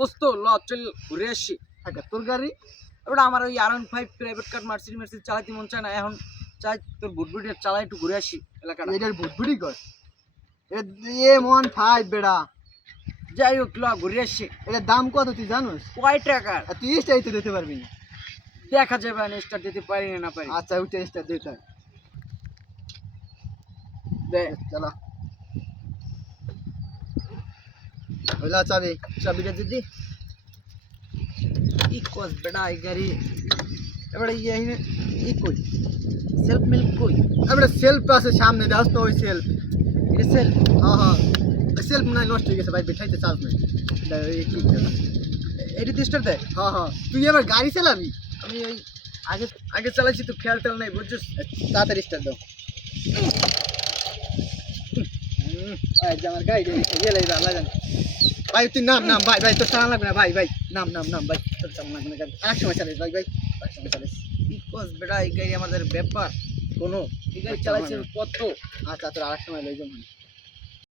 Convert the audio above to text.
দোস্ত ল চল ঘুরে আসি। তোর গাড়ি ওটা আমার ওই R15 প্রাইভেট কার মার্সিডিজ চালাতে মন চায় না, এখন চাই তোর বুটবুটি চালাই একটু ঘুরে আসি এলাকাটা। এটার বুটবুটি কর মন ফাইভ বেড়া। যাই হোক ল ঘুরে আসি। এটার দাম কত তুই জানোস? কয় টাকার? আর তুই স্টাই তো দিতে পারবি না। দেখা যাবে আমি স্টার দিতে পারি না পারি। আচ্ছা ওইটা স্টার দিতে দে চলো হইলা চাবি চাবিটা দিদি ই কস বেটা এই গাড়ি এবারে ই কই সেলফ মিল্ক কই? এবারে সেলফ আছে সামনে দাস তো ওই সেলফ। এটা সেলফ? হ্যাঁ সেলফ মনে হয় নষ্ট হয়ে গেছে ভাই, বেঠাইতে চাস নাই। এটি স্টার দেয়? হ্যাঁ তুই এবার গাড়ি চালাবি? আমি ওই আগে আগে চালাইছি তো খেয়াল টেল নাই বুঝছিস। তাড়াতাড়ি স্টার্ট দাও। আমার গাড়ি গেলে লাগান ভাই, তুই নাম নাম ভাই ভাই, তোর চালান লাগবে না ভাই ভাই, নাম নাম নাম ভাই, তোর চালান লাগবে না গাড়ি। আরেক সময় চালিস ভাই ভাই, আরেক সময় চালিস। ই কস বেটা এই গাড়ি আমাদের ব্যাপার কোনো এই গাড়ি চালাইছি কত। আচ্ছা তোর আরেক সময় লই যাবো।